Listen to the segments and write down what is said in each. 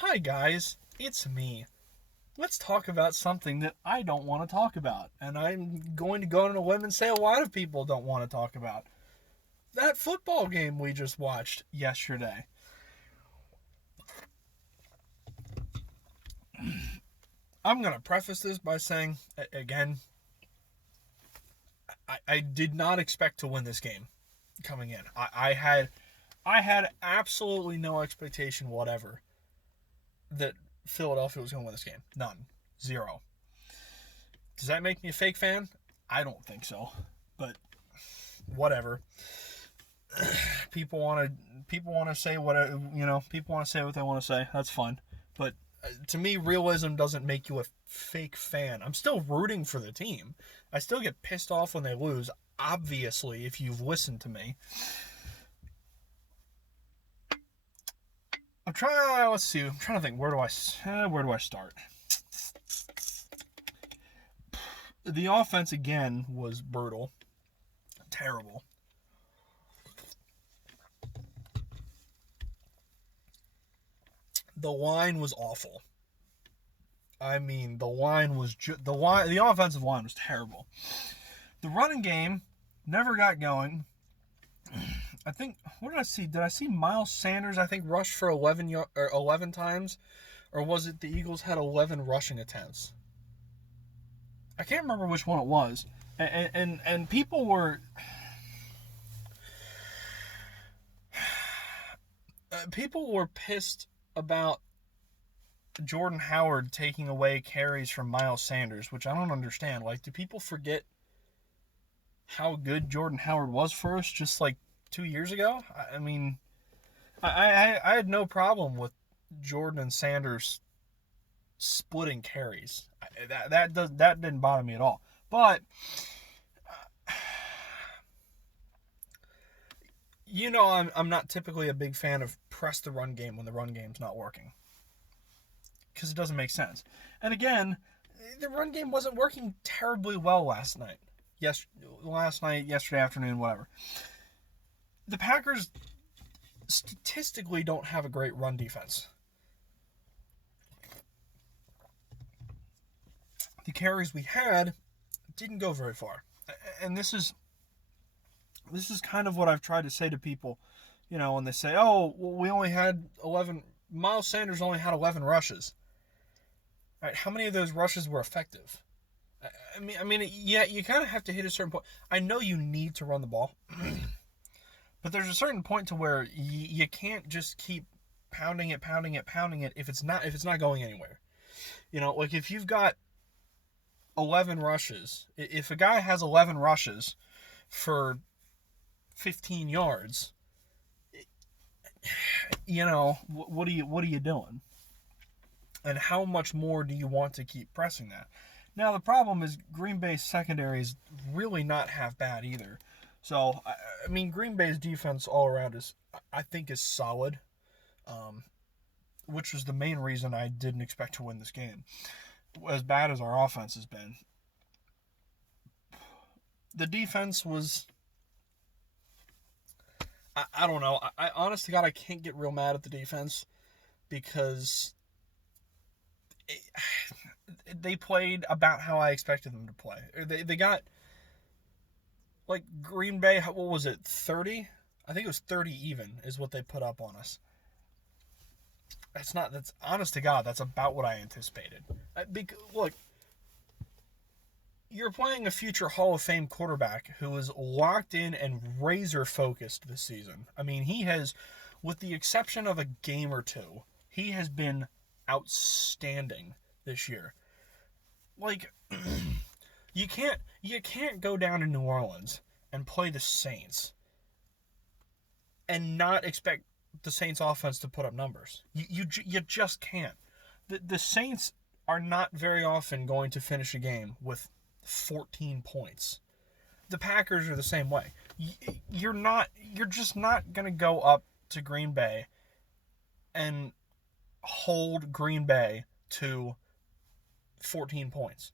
Hi guys, it's me. Let's talk about something that I don't want to talk about, and I'm going to go on a limb and say a lot of people don't want to talk about. That football game we just watched yesterday. I'm going to preface this by saying, again, I did not expect to win this game coming in. I had absolutely no expectation whatever that Philadelphia was going to win this game. None. Zero. Does that make me a fake fan? I don't think so. But whatever. People want to say what people want to say what they want to say. That's fine. But to me, realism doesn't make you a fake fan. I'm still rooting for the team. I still get pissed off when they lose. Obviously, if you've listened to me, I'm trying. Let's see. I'm trying to think. Where do I start? The offense again was brutal, terrible. The line was awful. I mean, the offensive line was terrible. The running game never got going. I think, what did I see? Did I see Miles Sanders? I think rushed for 11 times, or was it the Eagles had 11 rushing attempts? I can't remember which one it was. And people were pissed about Jordan Howard taking away carries from Miles Sanders, which I don't understand. Like, do people forget how good Jordan Howard was for us just like 2 years ago? I mean, I had no problem with Jordan and Sanders splitting carries. That didn't bother me at all. But I'm not typically a big fan of press the run game when the run game's not working, because it doesn't make sense. And again, the run game wasn't working terribly well last night. Yesterday afternoon, whatever. The Packers statistically don't have a great run defense. The carries we had didn't go very far. And this is kind of what I've tried to say to people, when they say, "Oh, well, we only had 11 Miles Sanders only had 11 rushes." All right, how many of those rushes were effective? Yeah, you kind of have to hit a certain point. I know you need to run the ball, but there's a certain point to where you can't just keep pounding it if it's not going anywhere. Like if you've got 11 rushes, if a guy has 11 rushes for 15 yards, what are you doing? And how much more do you want to keep pressing that? Now, the problem is Green Bay's secondary is really not half bad either. So, I mean, Green Bay's defense all around I think, is solid, which was the main reason I didn't expect to win this game. As bad as our offense has been, the defense was, I don't know. I honest to God, I can't get real mad at the defense because they played about how I expected them to play. They got, like, Green Bay, what was it, 30? I think it was 30 even is what they put up on us. That's honest to God, that's about what I anticipated. Look, you're playing a future Hall of Fame quarterback who is locked in and razor focused this season. I mean, he has, with the exception of a game or two, he has been outstanding this year. Like, you can't go down to New Orleans and play the Saints and not expect the Saints offense to put up numbers. You just can't. The Saints are not very often going to finish a game with 14 points. The Packers are the same way. You're just not going to go up to Green Bay and hold Green Bay to 14 points.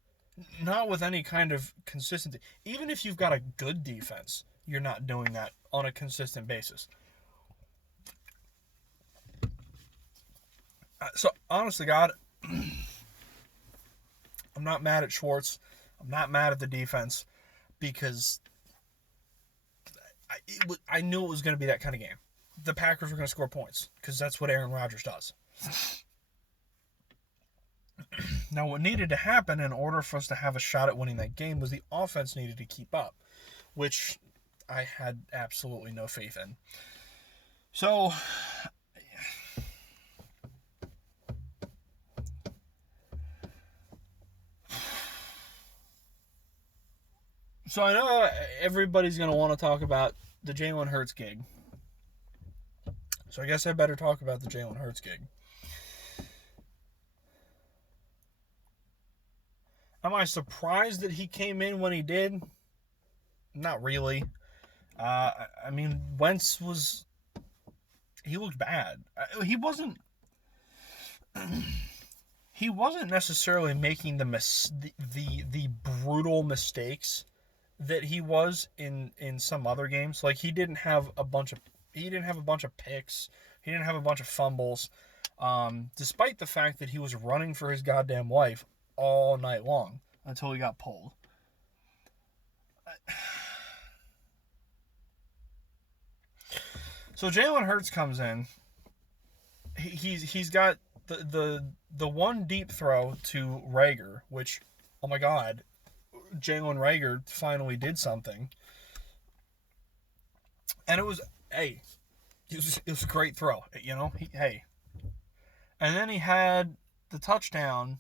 Not with any kind of consistency. Even if you've got a good defense, you're not doing that on a consistent basis. So, honestly, God, I'm not mad at Schwartz. I'm not mad at the defense because I knew it was going to be that kind of game. The Packers were going to score points because that's what Aaron Rodgers does. Now, what needed to happen in order for us to have a shot at winning that game was the offense needed to keep up, which I had absolutely no faith in. So I know everybody's going to want to talk about the Jalen Hurts gig. So I guess I better talk about the Jalen Hurts gig. Am I surprised that he came in when he did? Not really. I mean, Wentz he looked bad. He wasn't necessarily making the brutal mistakes that he was in some other games. Like he didn't have a bunch of picks. He didn't have a bunch of fumbles. Despite the fact that he was running for his goddamn life all night long until he got pulled. So Jalen Hurts comes in. He's got the one deep throw to Reagor, which, oh my God, Jalen Reagor finally did something. And it was a great throw, you know. And then he had the touchdown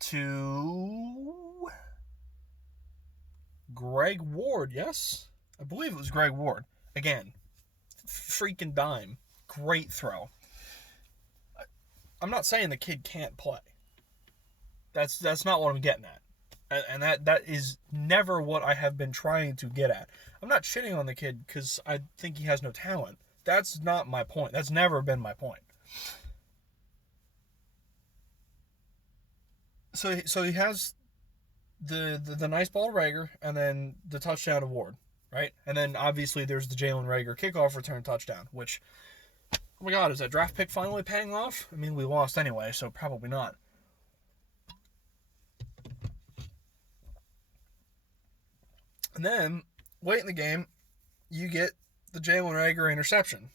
to Greg Ward. Yes, I believe it was Greg Ward. Again, freaking dime, great throw. I'm not saying the kid can't play. That's not what I'm getting at. And that is never what I have been trying to get at. I'm not shitting on the kid because I think he has no talent. That's not my point. That's never been my point. So he has the nice ball to Reagor and then the touchdown to Ward, right? And then obviously there's the Jalen Reagor kickoff return touchdown, which, oh my God, is that draft pick finally paying off? I mean, we lost anyway, so probably not. And then, late in the game, you get the Jalen Reagor interception.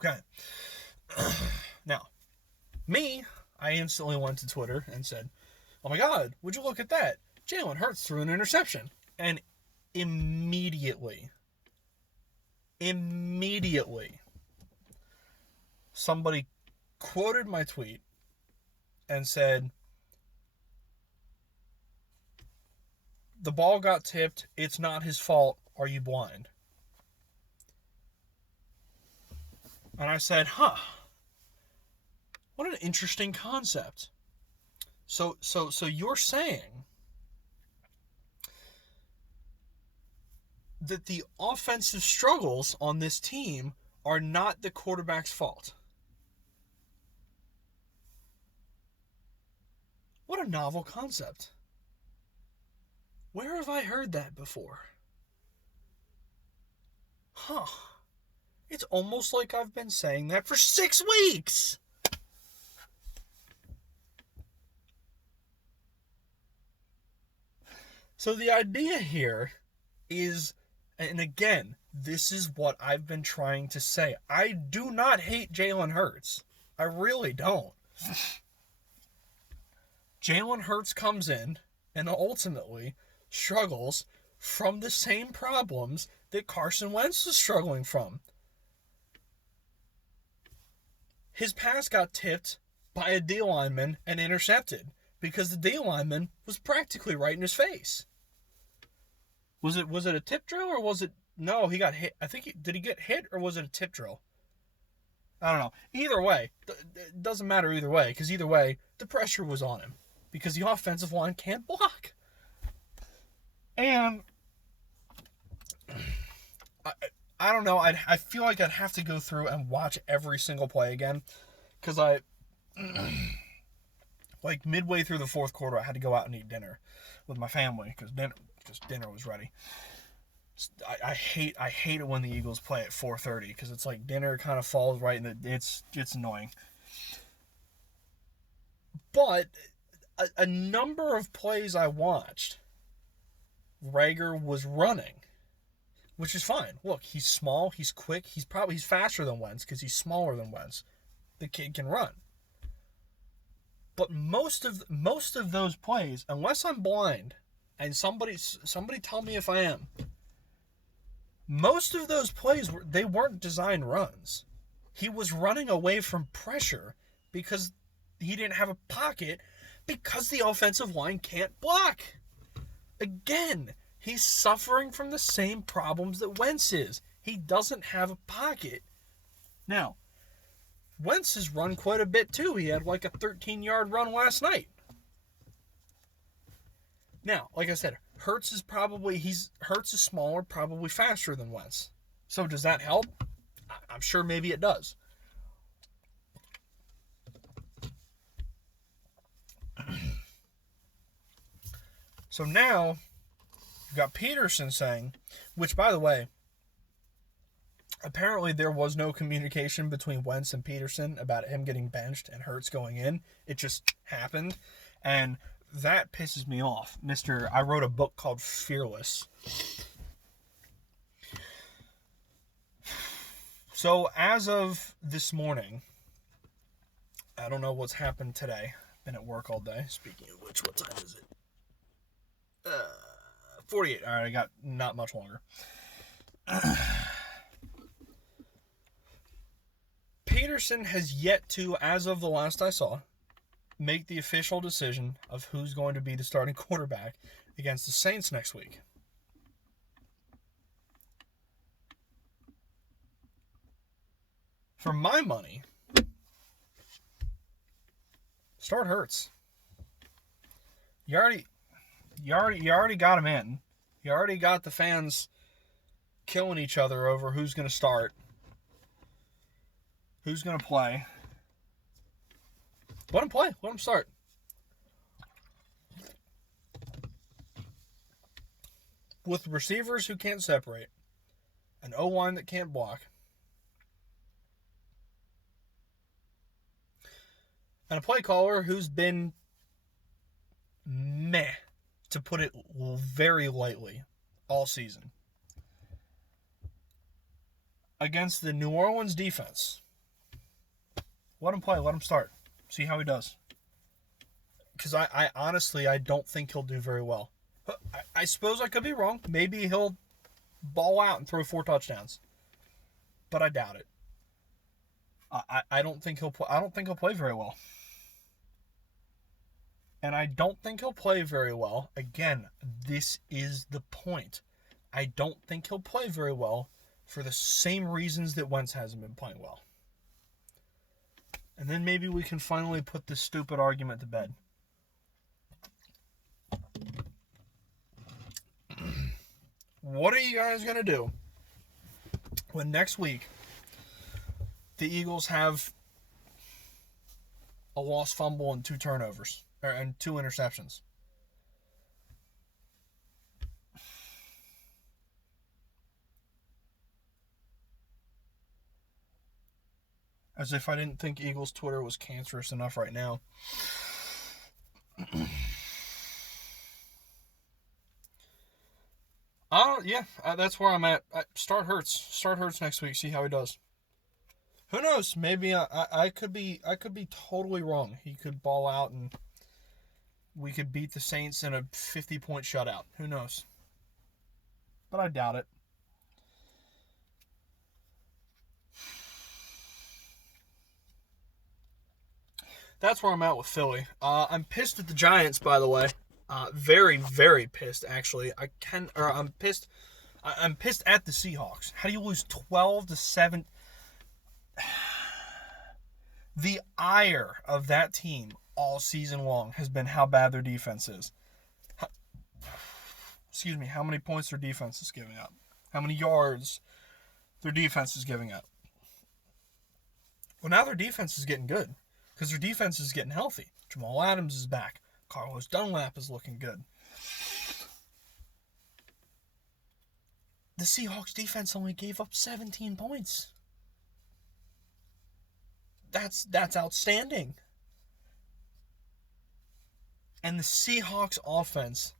Okay. Now, I instantly went to Twitter and said, oh my God, would you look at that? Jalen Hurts threw an interception. And immediately, somebody quoted my tweet and said, the ball got tipped. It's not his fault. Are you blind? And I said, what an interesting concept. So you're saying that the offensive struggles on this team are not the quarterback's fault. What a novel concept. Where have I heard that before? It's almost like I've been saying that for 6 weeks. So the idea here is, and again, this is what I've been trying to say. I do not hate Jalen Hurts. I really don't. Jalen Hurts comes in and ultimately struggles from the same problems that Carson Wentz was struggling from. His pass got tipped by a D lineman and intercepted because the D lineman was practically right in his face. Was it a tip drill or was it... No, he got hit. I think did he get hit or was it a tip drill? I don't know. Either way, it doesn't matter either way, because either way, the pressure was on him because the offensive line can't block. And I don't know. I feel like I'd have to go through and watch every single play again, because like midway through the fourth quarter, I had to go out and eat dinner with my family because dinner was ready. I hate it when the Eagles play at 4:30 because it's like dinner kind of falls right in it's annoying. But a number of plays I watched, Rager was running, which is fine. Look, he's small, he's quick, he's faster than Wentz because he's smaller than Wentz. The kid can run. But most of those plays, unless I'm blind, and somebody tell me if I am, most of those plays they weren't designed runs. He was running away from pressure because he didn't have a pocket because the offensive line can't block. Again, he's suffering from the same problems that Wentz is. He doesn't have a pocket. Now, Wentz has run quite a bit too. He had like a 13-yard run last night. Now, like I said, Hurts is smaller, probably faster than Wentz. So does that help? I'm sure maybe it does. So now, you've got Peterson saying, which by the way, apparently there was no communication between Wentz and Peterson about him getting benched and Hurts going in. It just happened. And that pisses me off. I wrote a book called Fearless. So as of this morning, I don't know what's happened today. Been at work all day. Speaking of which, what time is it? 48. All right, I got not much longer. Peterson has yet to, as of the last I saw, make the official decision of who's going to be the starting quarterback against the Saints next week. For my money, start Hurts. You already got him in. You already got the fans killing each other over who's going to start, who's going to play. Let him play. Let him start. With receivers who can't separate, an O-line that can't block, and a play caller who's been meh, to put it very lightly, all season. Against the New Orleans defense, let him play. Let him start. See how he does. Because I honestly, I don't think he'll do very well. I suppose I could be wrong. Maybe he'll ball out and throw 4 touchdowns. But I doubt it. I don't think he'll play. I don't think he'll play very well. And I don't think he'll play very well. Again, this is the point. I don't think he'll play very well for the same reasons that Wentz hasn't been playing well. And then maybe we can finally put this stupid argument to bed. What are you guys going to do when next week the Eagles have a lost fumble and 2 turnovers, and 2 interceptions? As if I didn't think Eagles Twitter was cancerous enough right now. That's where I'm at. Start Hurts. Start Hurts next week. See how he does. Who knows? Maybe I could be totally wrong. He could ball out and we could beat the Saints in a 50-point shutout. Who knows? But I doubt it. That's where I'm at with Philly. I'm pissed at the Giants, by the way. Very, very pissed, actually. I'm pissed. I'm pissed at the Seahawks. How do you lose 12-7? The ire of that team all season long has been how bad their defense is. How many points their defense is giving up. How many yards their defense is giving up. Well, now their defense is getting good because their defense is getting healthy. Jamal Adams is back. Carlos Dunlap is looking good. the Seahawks defense only gave up 17 points. That's outstanding. And the Seahawks offense,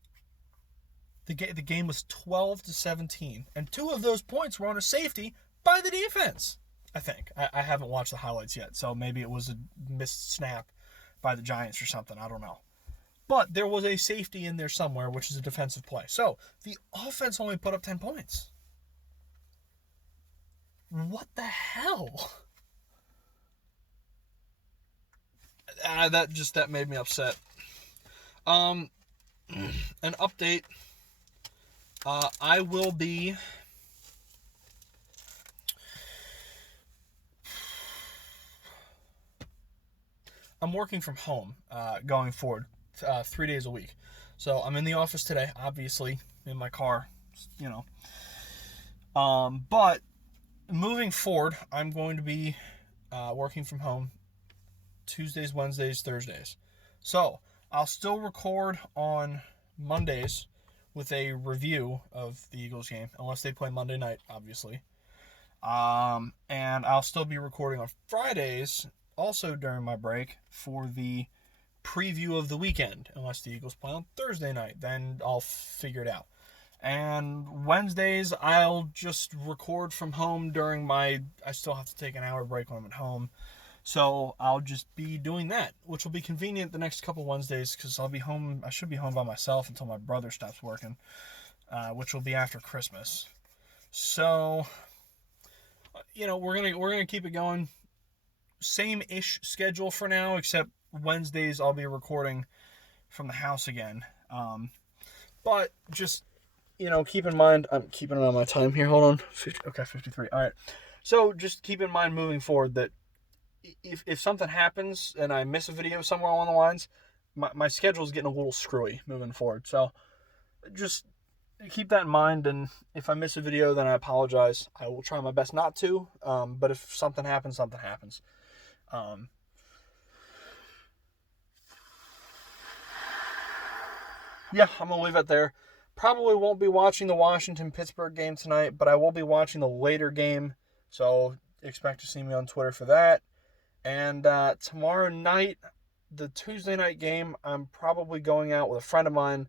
the game was 12-17, and 2 of those points were on a safety by the defense. I think I haven't watched the highlights yet, so maybe it was a missed snap by the Giants or something. I don't know. But there was a safety in there somewhere, which is a defensive play. So the offense only put up 10 points. What the hell? That made me upset. An update. I will be. I'm working from home going forward, 3 days a week. So I'm in the office today, obviously, in my car, you know. But moving forward, I'm going to be working from home Tuesdays, Wednesdays, Thursdays. So I'll still record on Mondays with a review of the Eagles game, unless they play Monday night, obviously. And I'll still be recording on Fridays, also during my break, for the preview of the weekend, unless the Eagles play on Thursday night. Then I'll figure it out. And Wednesdays, I'll just record from home during I still have to take an hour break when I'm at home. So I'll just be doing that, which will be convenient the next couple Wednesdays because I'll be home. I should be home by myself until my brother stops working, which will be after Christmas. So, we're gonna keep it going. Same-ish schedule for now, except Wednesdays I'll be recording from the house again. But just keep in mind, I'm keeping an eye on my time here. Hold on. 53. All right. So just keep in mind moving forward that if something happens and I miss a video somewhere along the lines, my schedule is getting a little screwy moving forward. So just keep that in mind. And if I miss a video, then I apologize. I will try my best not to. But if something happens, something happens. Yeah, I'm going to leave it there. Probably won't be watching the Washington-Pittsburgh game tonight, but I will be watching the later game. So expect to see me on Twitter for that. And tomorrow night, the Tuesday night game, I'm probably going out with a friend of mine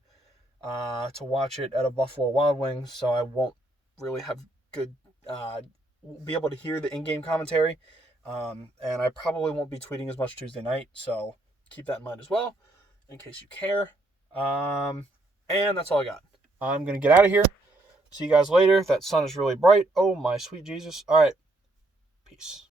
to watch it at a Buffalo Wild Wings, so I won't really have be able to hear the in-game commentary. And I probably won't be tweeting as much Tuesday night, so keep that in mind as well, in case you care. And that's all I got. I'm going to get out of here. See you guys later. That sun is really bright. Oh, my sweet Jesus. All right. Peace.